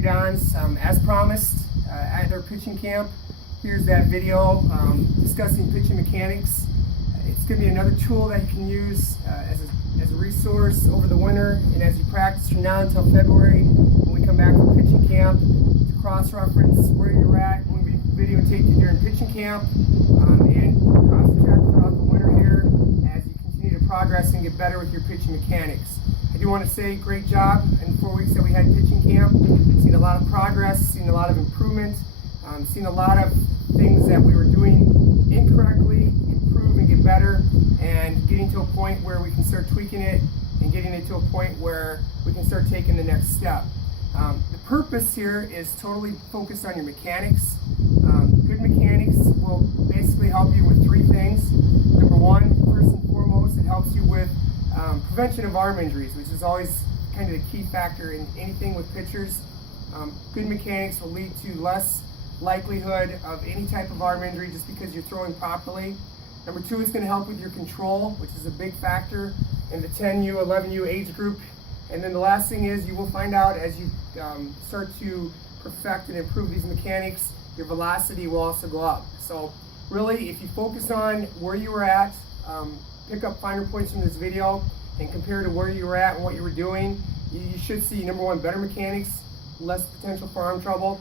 New Dons. As promised, at our pitching camp, here's that video discussing pitching mechanics. It's going to be another tool that you can use as a resource over the winter and as you practice from now until February when we come back from pitching camp to cross-reference where you're at when we videotape you during pitching camp and cross-check throughout the winter here as you continue to progress and get better with your pitching mechanics. I do want to say great job in the 4 weeks that we had pitching camp. Seen a lot of progress, seen a lot of improvement, seen a lot of things that we were doing incorrectly, improve and get better, and getting to a point where we can start tweaking it and getting it to a point where we can start taking the next step. The purpose here is totally focused on your mechanics. Good mechanics will basically help you with three things. Number one, first and foremost, it helps you with prevention of arm injuries, which is always kind of the key factor in anything with pitchers. Good mechanics will lead to less likelihood of any type of arm injury just because you're throwing properly. Number two is going to help with your control, which is a big factor in the 10U, 11U age group. And then the last thing is you will find out as you start to perfect and improve these mechanics, your velocity will also go up. So really, if you focus on where you were at, pick up finer points from this video and compare to where you were at and what you were doing, you should see, number one, better mechanics, less potential for arm trouble,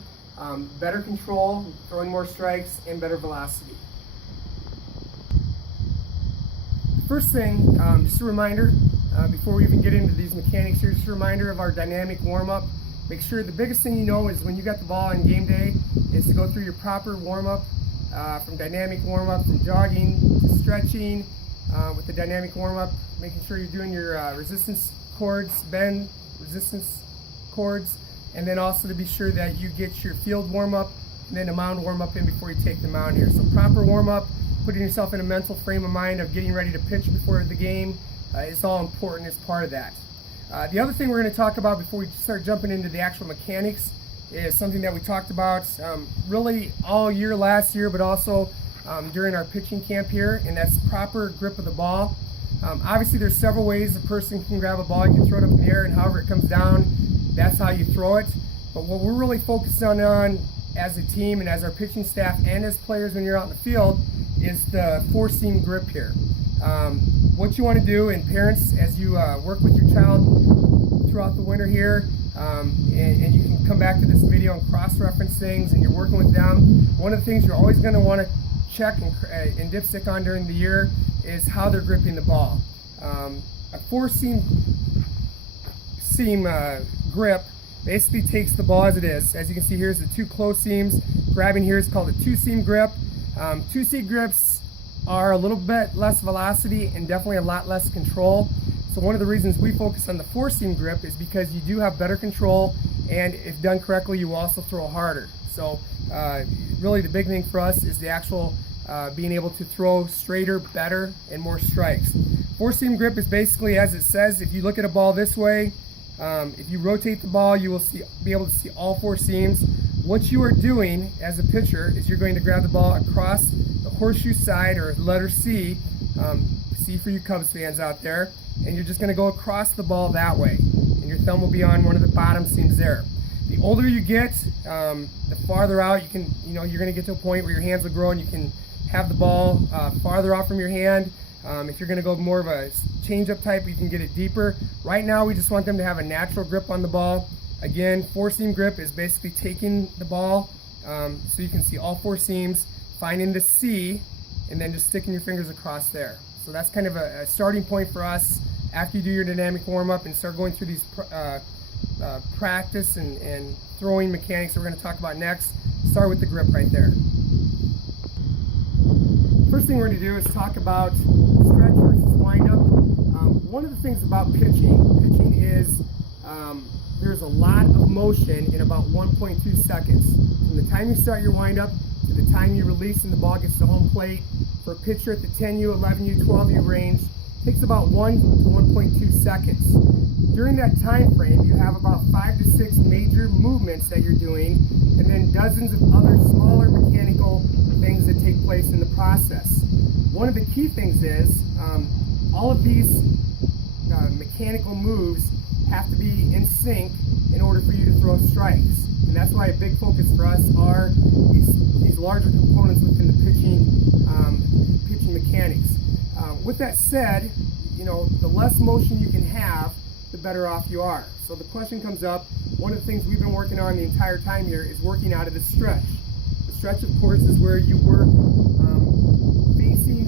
better control, throwing more strikes, and better velocity. First thing, just a reminder, before we even get into these mechanics here, just a reminder of our dynamic warm-up. Make sure the biggest thing you know is when you got the ball on game day is to go through your proper warm-up, from dynamic warm-up, from jogging to stretching, with the dynamic warm-up, making sure you're doing your resistance chords, bend resistance chords, and then also to be sure that you get your field warm-up and then a mound warm-up in before you take the mound here. So proper warm-up, putting yourself in a mental frame of mind of getting ready to pitch before the game is all important as part of that. The other thing we're going to talk about before we start jumping into the actual mechanics is something that we talked about really all year last year, but also during our pitching camp here, and that's proper grip of the ball. Obviously there's several ways a person can grab a ball. You can throw it up in the air, and however it comes down, that's how you throw it. But what we're really focused on as a team and as our pitching staff and as players when you're out in the field is the four-seam grip here. What you want to do, and parents, as you work with your child throughout the winter here, and you can come back to this video and cross-reference things and you're working with them, one of the things you're always going to want to check and dipstick on during the year is how they're gripping the ball. A four-seam grip basically takes the ball as it is. As you can see, here's the two close seams. Grabbing here is called a two-seam grip. Two-seam grips are a little bit less velocity and definitely a lot less control. So one of the reasons we focus on the four-seam grip is because you do have better control, and if done correctly, you will also throw harder. So really the big thing for us is the actual being able to throw straighter, better, and more strikes. Four-seam grip is basically as it says. If you look at a ball this way, if you rotate the ball, you will be able to see all four seams. What you are doing as a pitcher is you're going to grab the ball across the horseshoe side, or letter C, C for you Cubs fans out there, and you're just going to go across the ball that way, and your thumb will be on one of the bottom seams there. The older you get, the farther out you can, you're going to get to a point where your hands will grow and you can have the ball farther out from your hand. If you're going to go more of a change-up type, you can get it deeper. Right now, we just want them to have a natural grip on the ball. Again, four-seam grip is basically taking the ball so you can see all four seams, finding the C, and then just sticking your fingers across there. So that's kind of a starting point for us after you do your dynamic warm-up and start going through these practice and throwing mechanics that we're going to talk about next. Start with the grip right there. First thing we're going to do is talk about stretch versus windup. One of the things about pitching is there's a lot of motion in about 1.2 seconds. From the time you start your windup to the time you release and the ball gets to home plate, for a pitcher at the 10U, 11U, 12U range, takes about 1 to 1.2 seconds. During that time frame, you have about 5 to 6 major movements that you're doing, and then dozens of other smaller mechanical things that take place in the process. One of the key things is all of these mechanical moves have to be in sync in order for you to throw strikes. And that's why a big focus for us are these larger components within the pitching mechanics. With that said, the less motion you can have, the better off you are. So the question comes up, one of the things we've been working on the entire time here is working out of the stretch. The stretch, of course, is where you work facing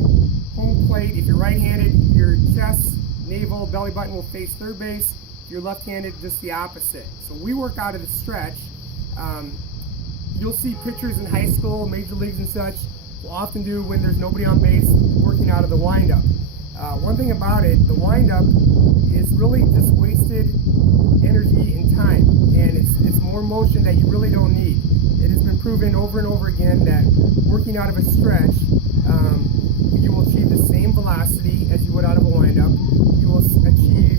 home plate. If you're right-handed, your chest, navel, belly button will face third base. If you're left-handed, just the opposite. So we work out of the stretch. You'll see pitchers in high school, major leagues and such, will often do when there's nobody on base, working out of the windup. One thing about it, the windup is really just wasted energy and time, and it's more motion that you really don't need. It has been proven over and over again that working out of a stretch, you will achieve the same velocity as you would out of a windup. You will achieve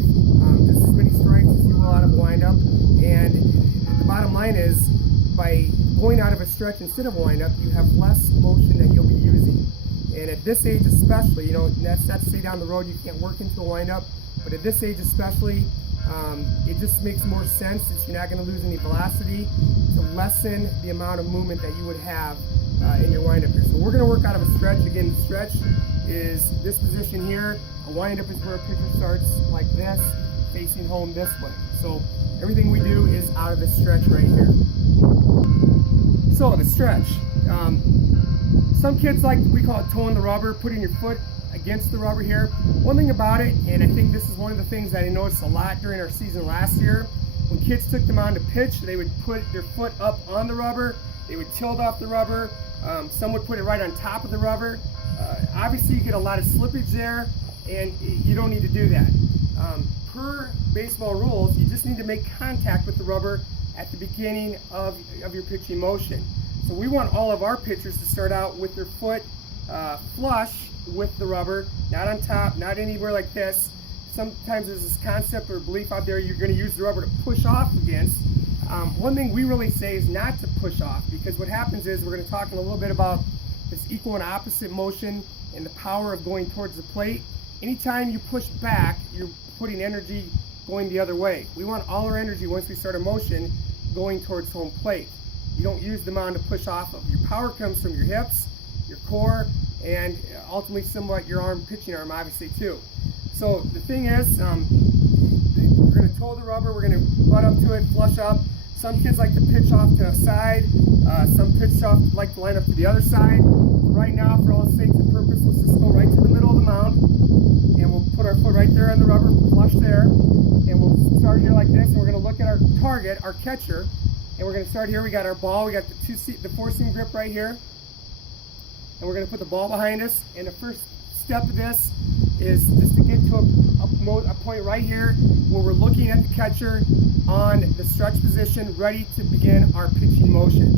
just as many strikes as you will out of a windup, and the bottom line is, by going out of a stretch instead of a windup, you have less motion that you'll be using. And at this age especially, that's not to say down the road you can't work into a windup, but at this age especially, it just makes more sense, since you're not going to lose any velocity, to lessen the amount of movement that you would have in your windup here. So we're going to work out of a stretch. Again, the stretch is this position here. A windup is where a pitcher starts like this, facing home this way. So everything we do is out of the stretch right here. So the stretch. Some kids we call it toeing the rubber, putting your foot against the rubber here. One thing about it, and I think this is one of the things that I noticed a lot during our season last year, when kids took them on to pitch, they would put their foot up on the rubber, they would tilt off the rubber, some would put it right on top of the rubber. Obviously you get a lot of slippage there, and you don't need to do that. Per baseball rules, you just need to make contact with the rubber at the beginning of your pitching motion. So we want all of our pitchers to start out with their foot flush with the rubber, not on top, not anywhere like this. Sometimes there's this concept or belief out there you're going to use the rubber to push off against. One thing we really say is not to push off, because what happens is, we're going to talk in a little bit about this equal and opposite motion and the power of going towards the plate. Anytime you push back, you're putting energy going the other way. We want all our energy, once we start a motion, going towards home plate. You don't use the mound to push off of. Your power comes from your hips, your core, and ultimately somewhat your pitching arm, obviously, too. So the thing is, we're going to toe the rubber, we're going to butt up to it, flush up. Some kids like to pitch off to a side, some pitch off like to line up to the other side. Right now, for all sakes and purpose, let's just go right to the middle of the mound, and we'll put our foot right there on the rubber, flush there, and we'll start here like this, and we're going to look at our target, our catcher, and we're going to start here. We got our ball, we got the four-seam grip right here, and we're going to put the ball behind us. And the first step of this is just to get to a point right here where we're looking at the catcher on the stretch position, ready to begin our pitching motion.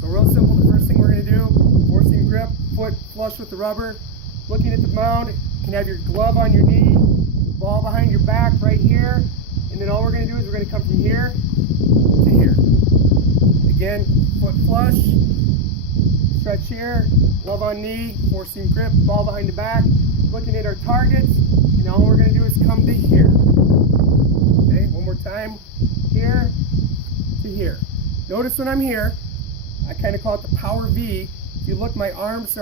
So real simple, the first thing we're going to do, four-seam grip, foot flush with the rubber, looking at the mound. You can have your glove on your knee, ball behind your back right here, and then all we're going to do is we're going to come from here to here. Again, foot flush, stretch here, glove on knee, four-seam grip, ball behind the back, looking at our target, and all we're going to do is come to here. Okay, one more time, here to here. Notice when I'm here, I kind of call it the power V. If you look, my elbows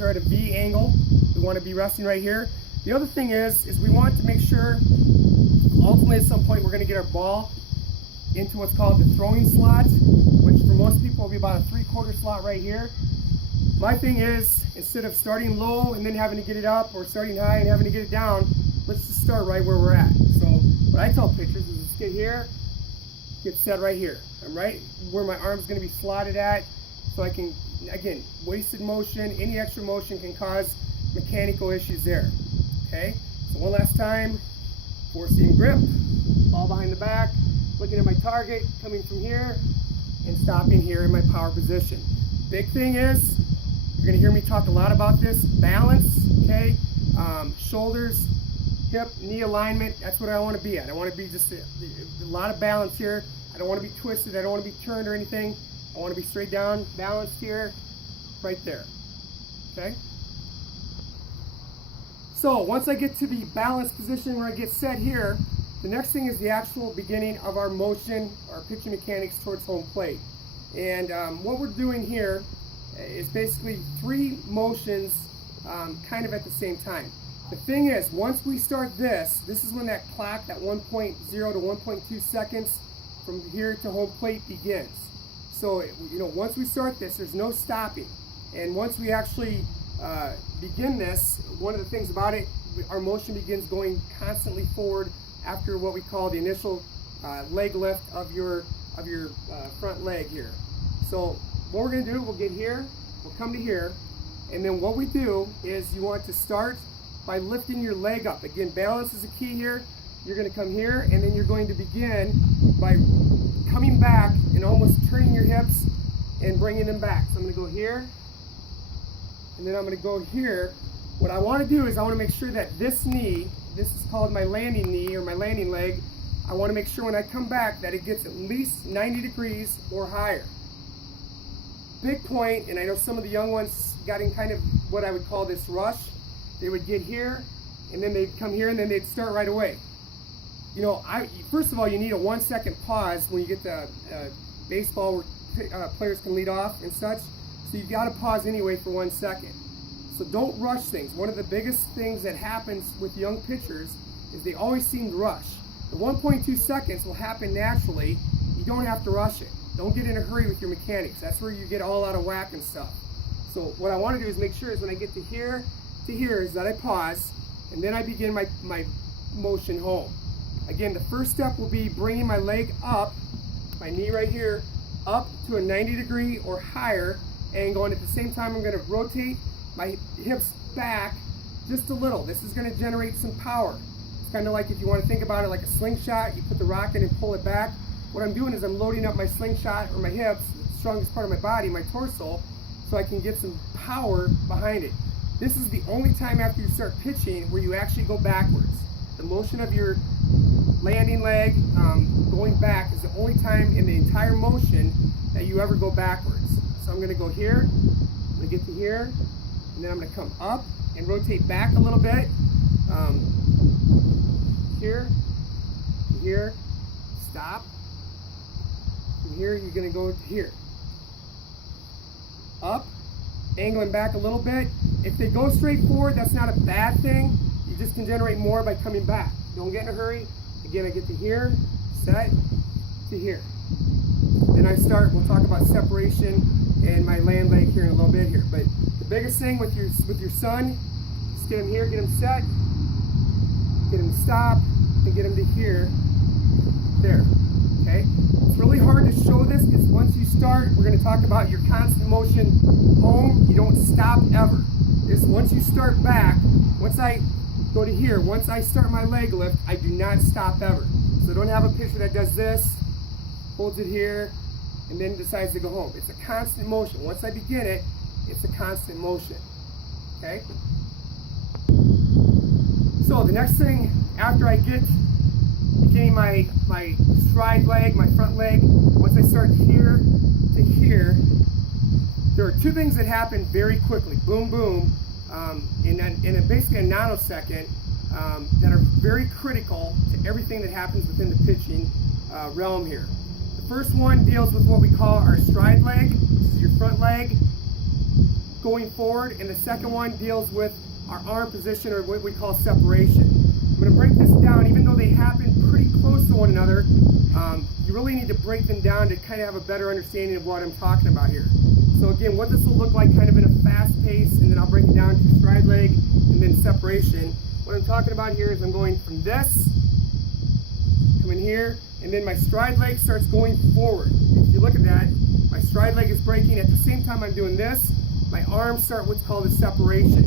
are at a V angle. We want to be resting right here. The other thing is we want to make sure, ultimately at some point, we're going to get our ball into what's called the throwing slot, which for most people will be about a 3/4 slot right here. My thing is, instead of starting low and then having to get it up, or starting high and having to get it down, let's just start right where we're at. So what I tell pitchers is, just get here, get set right here. I'm right where my arm's going to be slotted at, so I can, again, wasted motion, any extra motion can cause mechanical issues there. Okay, so one last time, four-seam grip, ball behind the back, looking at my target, coming from here, and stopping here in my power position. Big thing is, you're going to hear me talk a lot about this, balance, okay? Shoulders, hip, knee alignment, that's what I want to be at. I want to be just a lot of balance here. I don't want to be twisted, I don't want to be turned or anything. I want to be straight down, balanced here, right there, okay? So once I get to the balanced position where I get set here, the next thing is the actual beginning of our motion, our pitching mechanics towards home plate. And what we're doing here is basically 3 motions kind of at the same time. The thing is, once we start this is when that clock, that 1.0 to 1.2 seconds from here to home plate begins. So, once we start this, there's no stopping. And once we actually begin this, one of the things about it, our motion begins going constantly forward after what we call the initial leg lift of your front leg here. So what we're going to do, we'll get here, we'll come to here, and then what we do is you want to start by lifting your leg up. Again, balance is the key here. You're going to come here, and then you're going to begin by coming back and almost turning your hips and bringing them back. So I'm going to go here, and then I'm going to go here. What I want to do is I want to make sure that this knee, this is called my landing knee or my landing leg, I want to make sure when I come back that it gets at least 90 degrees or higher. Big point, and I know some of the young ones got in kind of what I would call this rush. They would get here, and then they'd come here, and then they'd start right away. First of all, you need a 1-second pause when you get the baseball where players can lead off and such. So you got to pause anyway for 1 second. So don't rush things. One of the biggest things that happens with young pitchers is they always seem to rush. The 1.2 seconds will happen naturally. You don't have to rush it. Don't get in a hurry with your mechanics. That's where you get all out of whack and stuff. So what I want to do is make sure is when I get to here is that I pause, and then I begin my motion home. Again, the first step will be bringing my leg up, my knee right here, up to a 90 degree or higher angle, and at the same time I'm going to rotate my hips back just a little. This is going to generate some power. It's kind of like, if you want to think about it like a slingshot, you put the rock in and pull it back. What I'm doing is I'm loading up my slingshot or my hips, the strongest part of my body, my torso, so I can get some power behind it. This is the only time after you start pitching where you actually go backwards. The motion of your landing leg going back is the only time in the entire motion that you ever go backwards. So I'm going to go here, I'm going to get to here, and then I'm going to come up and rotate back a little bit. Here, here, stop. From here, you're going to go to here. Up, angling back a little bit. If they go straight forward, that's not a bad thing. You just can generate more by coming back. Don't get in a hurry. Again, I get to here, set, to here. Then I start, we'll talk about separation and my land leg here in a little bit here. But the biggest thing with your son is get him here, get him set, get him to stop, and get him to here, there. Okay? It's really hard to show this because once you start, we're going to talk about your constant motion home. You don't stop ever. Once you start back, once I go to here, once I start my leg lift, I do not stop ever. So don't have a pitcher that does this, holds it here, and then decides to go home. It's a constant motion. Once I begin it, it's a constant motion. Okay? So the next thing, after I get beginning my stride leg, my front leg, once I start here to here, there are 2 things that happen very quickly, boom, boom, in basically a nanosecond, that are very critical to everything that happens within the pitching realm here. The first one deals with what we call our stride leg, which is your front leg going forward, and the second one deals with our arm position, or what we call separation. I'm going to break this down. Even though they happen pretty close to one another, you really need to break them down to kind of have a better understanding of what I'm talking about here. So again, what this will look like kind of in a fast pace, and then I'll break it down to stride leg and then separation. What I'm talking about here is I'm going from this, coming here, and then my stride leg starts going forward. If you look at that, my stride leg is breaking. At the same time I'm doing this, my arms start what's called a separation.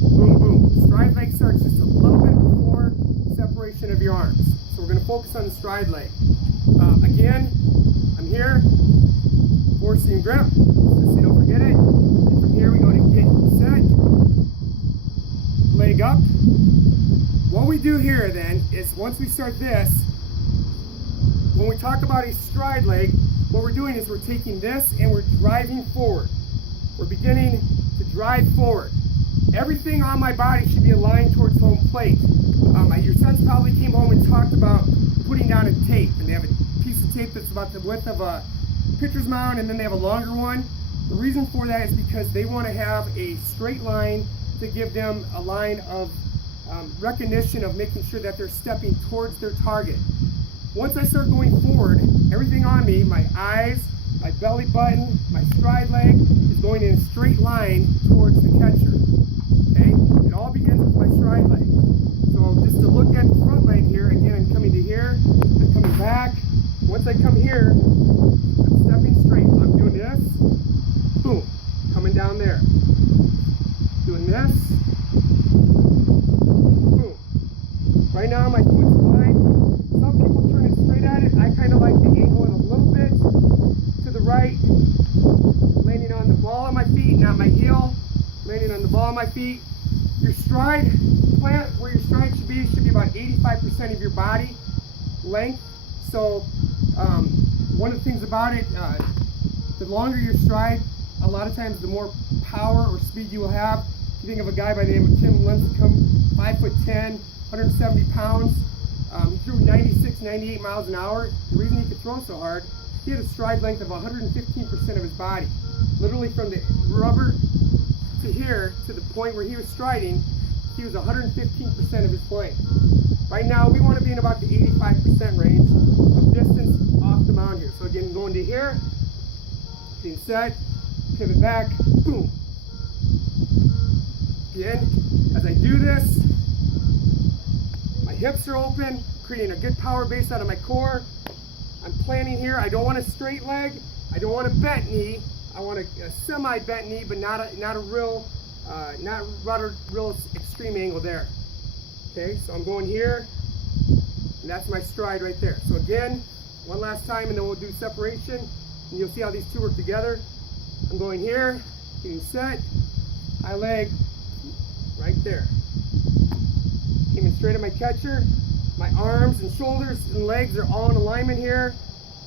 Boom, boom. Stride leg starts just a little bit before separation of your arms. So we're going to focus on the stride leg. Again, I'm here, forcing grip, just so you don't forget it. And from here we go to get set, leg up. What we do here then is once we start this, when we talk about a stride leg, what we're doing is we're taking this and we're driving forward. We're beginning to drive forward. everything on my body should be aligned towards home plate. Your sons probably came home and talked about putting down a tape, and they have a piece of tape that's about the width of a pitcher's mound, and then they have a longer one. The reason for that is because they want to have a straight line to give them a line of recognition of making sure that they're stepping towards their target. Once I start going forward, everything on me, my eyes, my belly button, my stride leg, is going in a straight line towards the catcher. Okay? It all begins with my stride leg. So just to look at the front leg here, again, I'm coming to here, I'm coming back. Once I come here, I'm stepping straight. I'm doing this, boom, coming down there. Doing this, boom. Right now my foot's aligned. Some people turn it straight at it. I kind of like to angle it a little bit to the right, landing on the ball of my feet, not my heel, landing on the ball of my feet. Your stride plant, where your stride should be about 85% of your body length. So one of the things about it, the longer your stride, a lot of times the more power or speed you will have. If you think of a guy by the name of Tim Lincecum, 5'10", 170 pounds, he threw 96, 98 miles an hour. The reason he could throw so hard, he had a stride length of 115% of his body. Literally from the rubber to here, to the point where he was striding, he was 115% of his plane. Right now, we want to be in about the 85% range of distance off the mound here. So again, going to here, being set, pivot back, boom. Again, as I do this, my hips are open, creating a good power base out of my core. I'm planning here. I don't want a straight leg. I don't want a bent knee. I want a semi-bent knee, but not a real extreme angle there. Okay, so I'm going here, and that's my stride right there. So again, one last time, and then we'll do separation, and you'll see how these two work together. I'm going here, getting set, high leg, right there. Aiming straight at my catcher. My arms and shoulders and legs are all in alignment here.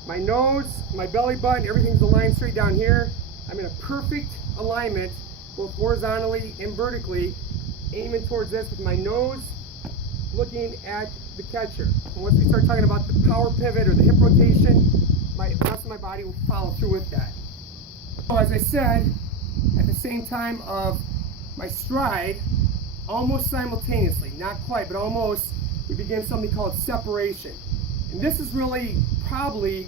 My nose, my belly button, everything's aligned straight down here. I'm in a perfect alignment, both horizontally and vertically, aiming towards this with my nose looking at the catcher. And once we start talking about the power pivot or the hip rotation, the rest of my body will follow through with that. So as I said, at the same time of my stride, almost simultaneously, not quite, but almost, we begin something called separation. And this is really probably,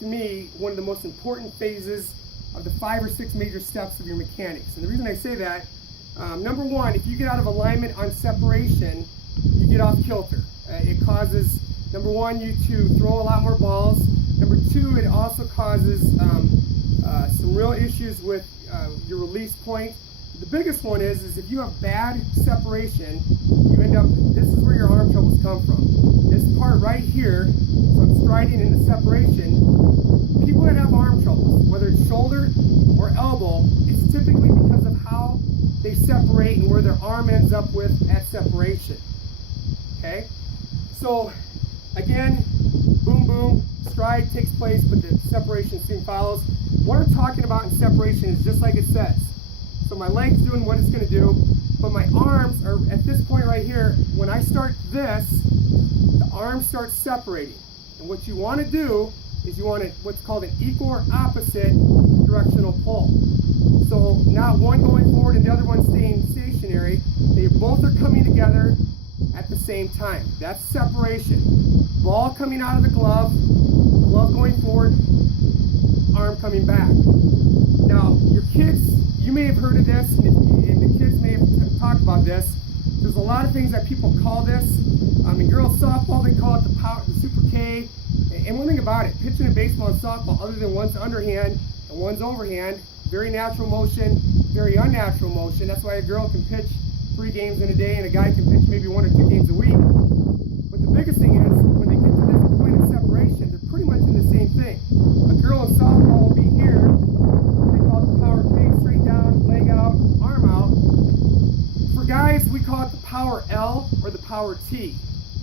to me, one of the most important phases of the 5 or 6 major steps of your mechanics. And the reason I say that, number one, if you get out of alignment on separation, you get off kilter. It causes, number one, you to throw a lot more balls. Number two, it also causes some real issues with your release point. The biggest one is if you have bad separation, you end up, this is where your arm troubles come from. This part right here, so I'm striding into separation. People that have arm troubles, whether it's shoulder or elbow, it's typically because of how they separate and where their arm ends up with at separation. Okay? So, again, boom, boom, stride takes place, but the separation soon follows. What I'm talking about in separation is just like it says. So my leg's doing what it's going to do, but my arms are, at this point right here, when I start this, the arms start separating. And what you want to do is you want what's called an equal or opposite directional pull. So not one going forward and the other one staying stationary. They both are coming together at the same time. That's separation. Ball coming out of the glove, glove going forward, arm coming back. Now, your kids, you may have heard of this, and the kids may have talked about this. There's a lot of things that people call this. In girls softball, they call it the Super K. And one thing about it, pitching in baseball and softball, other than one's underhand and one's overhand, very natural motion, very unnatural motion. That's why a girl can pitch 3 games in a day and a guy can pitch maybe 1 or 2 games a week. But the biggest thing is, when they get to this point of separation, they're pretty much in the same thing. A girl in softball will be here. They call it the power K, straight down, leg out, arm out. For guys, we call it the power L or the power T.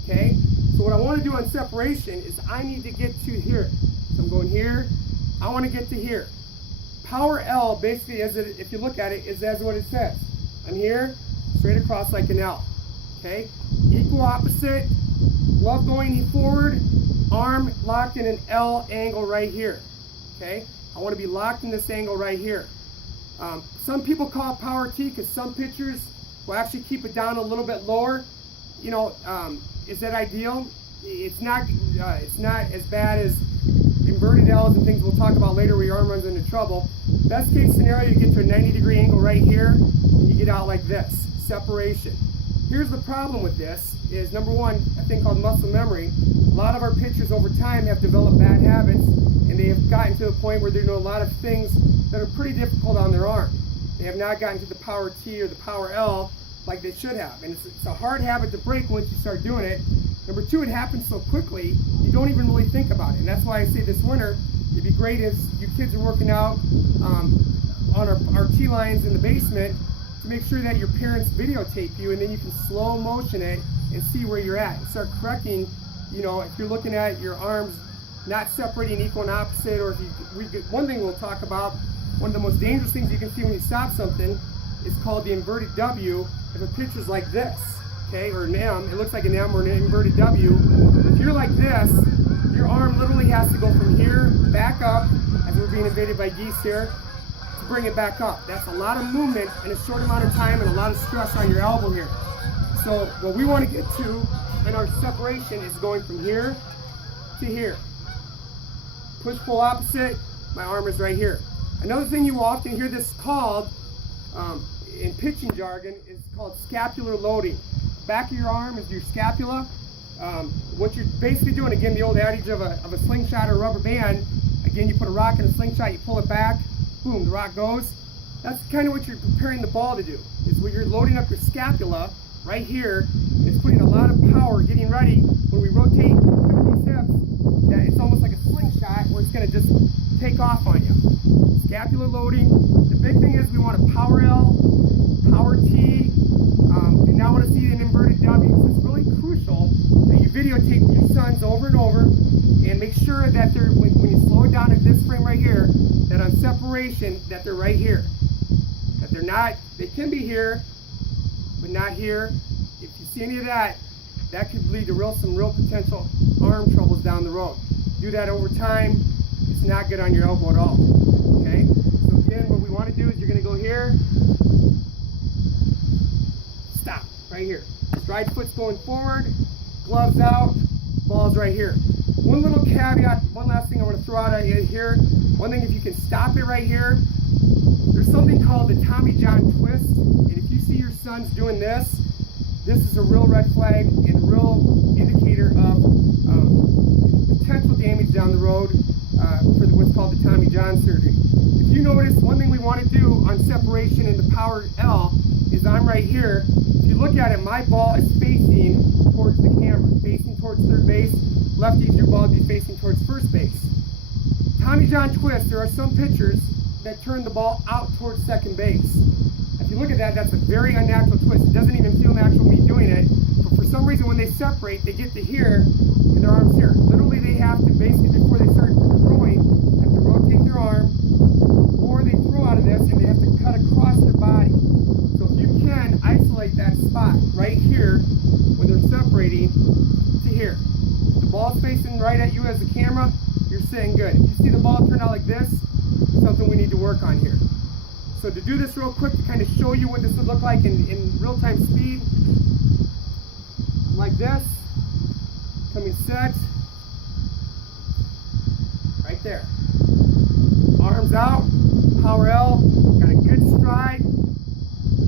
Okay? So what I want to do on separation is I need to get to here. So I'm going here. I want to get to here. Power L, basically, if you look at it, is as what it says. I'm here, straight across like an L. Okay? Equal opposite, glove going forward, arm locked in an L angle right here. Okay? I want to be locked in this angle right here. Some people call it power T because some pitchers will actually keep it down a little bit lower. You know, is that ideal? It's not as bad as inverted L's and things we'll talk about later where your arm runs into trouble. Best case scenario, you get to a 90-degree angle right here and you get out like this, separation. Here's the problem with this is, number one, a thing called muscle memory. A lot of our pitchers over time have developed bad habits and they have gotten to a point where they know a lot of things that are pretty difficult on their arm. They have not gotten to the power T or the power L like they should have. And it's a hard habit to break once you start doing it. Number two, it happens so quickly, you don't even really think about it. And that's why I say this winter, it'd be great as you kids are working out on our T-lines in the basement to make sure that your parents videotape you and then you can slow motion it and see where you're at. Start correcting, you know, if you're looking at your arms not separating equal and opposite, or if one thing we'll talk about, one of the most dangerous things you can see when you stop something is called the inverted W. If a pitcher's like this, okay, or an M, it looks like an M or an inverted W. If you're like this, your arm literally has to go from here back up, as we're being invaded by geese here, to bring it back up. That's a lot of movement in a short amount of time and a lot of stress on your elbow here. So what we want to get to in our separation is going from here to here. Push-pull opposite, my arm is right here. Another thing you will often hear this called, in pitching jargon, is called scapular loading. Back of your arm is your scapula. What you're basically doing, again, the old adage of a slingshot or a rubber band, again, you put a rock in a slingshot, you pull it back, boom, the rock goes. That's kind of what you're preparing the ball to do, is where you're loading up your scapula right here. It's putting a lot of power, getting ready when we rotate these hips, that it's almost like a slingshot where it's going to just take off on you. Scapular loading. The big thing is we want a power L, power T. Do not want to see an inverted W. So it's really crucial that you videotape your sons over and over and make sure that they're, when you slow it down at this frame right here, that on separation, that they're right here. That they're not, they can be here, but not here. If you see any of that, that could lead to some real potential arm troubles down the road. Do that over time, it's not good on your elbow at all. Okay? So again, what we want to do is you're going to go here, stop, right here. Stride foot's going forward, gloves out, ball's right here. One little caveat, one last thing I want to throw out here. One thing, if you can stop it right here, there's something called the Tommy John twist. And if you see your sons doing this, this is a real red flag and a real indicator of potential damage down the road for what's called the Tommy John surgery. If you notice, one thing we want to do on separation in the power L is I'm right here. If you look at it, my ball is facing towards the camera, facing towards third base. Lefties, your ball would be facing towards first base. Tommy John twist, there are some pitchers that turn the ball out towards second base. If you look at that, that's a very unnatural twist. It doesn't even feel natural me doing it, but for some reason when they separate, they get to here and their arm's here. Literally they have to, basically before they start throwing, have to rotate their arm, or they throw out of this and they have to cut across their body. So if you can, isolate that spot right here when they're separating to here. If the ball's facing right at you as the camera, you're sitting good. If you see the ball turn out like this, it's something we need to work on here. So to do this real quick, to kind of show you what this would look like in real-time speed, like this, coming set, right there. Arms out, power L, got a good stride,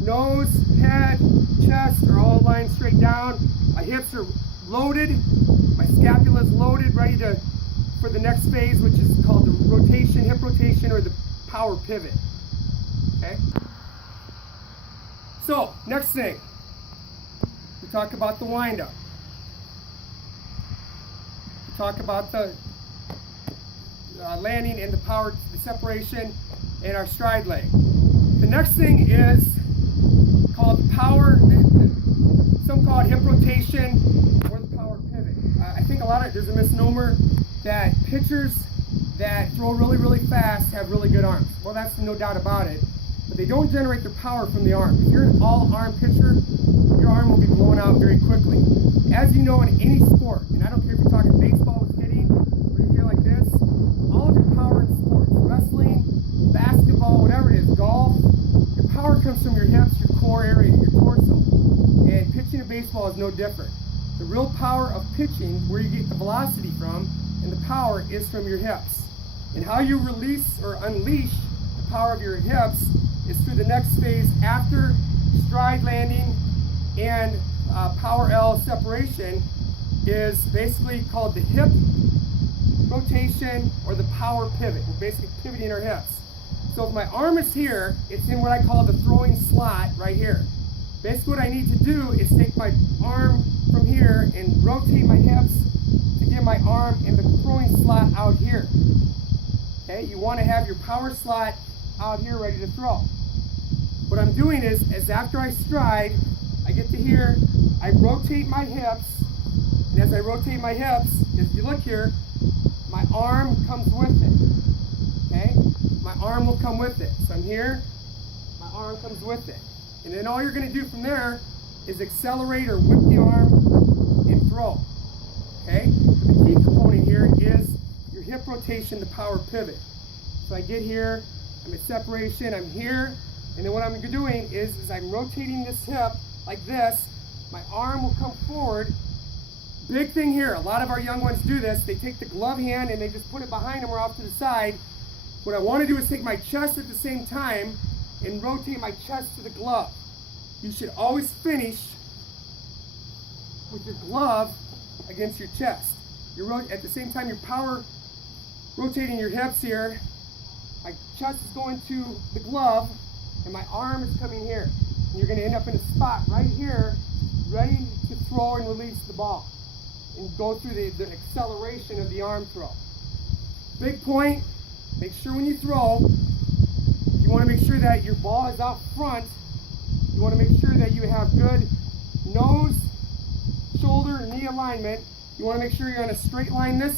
nose, head, chest are all lined straight down. My hips are loaded, my scapula is loaded, ready for the next phase, which is called the rotation, hip rotation, or the power pivot. Okay? So, next thing, we talk about the windup. We talk about the landing and the power, the separation, and our stride leg. The next thing is called the power, some call it hip rotation, or the power pivot. I think there's a misnomer that pitchers that throw really, really fast have really good arms. Well, that's no doubt about it. but they don't generate their power from the arm. If you're an all-arm pitcher, your arm will be blown out very quickly. As you know, in any sport, and I don't care if you're talking baseball with hitting, or you feel like this, all of your power in sports, wrestling, basketball, whatever it is, golf, your power comes from your hips, your core area, your torso. And pitching a baseball is no different. The real power of pitching, where you get the velocity from, and the power is from your hips. And how you release or unleash the power of your hips is through the next phase after stride landing and power L separation, is basically called the hip rotation or the power pivot. We're basically pivoting our hips. So if my arm is here, it's in what I call the throwing slot right here. Basically what I need to do is take my arm from here and rotate my hips to get my arm in the throwing slot out here. Okay, you want to have your power slot out here ready to throw. What I'm doing is after I stride, I get to here, I rotate my hips, and as I rotate my hips, if you look here, my arm comes with it. Okay, my arm will come with it. So I'm here, my arm comes with it. And then all you're going to do from there is accelerate or whip the arm and throw. Okay? But the key component here is your hip rotation, the power pivot. So I get here, I'm at separation, I'm here, and then what I'm doing is I'm rotating this hip like this. My arm will come forward. Big thing here, a lot of our young ones do this. They take the glove hand and they just put it behind them or off to the side. What I want to do is take my chest at the same time and rotate my chest to the glove. You should always finish with your glove against your chest. At the same time, your power rotating your hips here. My chest is going to the glove, and my arm is coming here. And you're going to end up in a spot right here, ready to throw and release the ball, and go through the acceleration of the arm throw. Big point, make sure when you throw, you want to make sure that your ball is out front. You want to make sure that you have good nose, shoulder, knee alignment. You want to make sure you're on a straight line this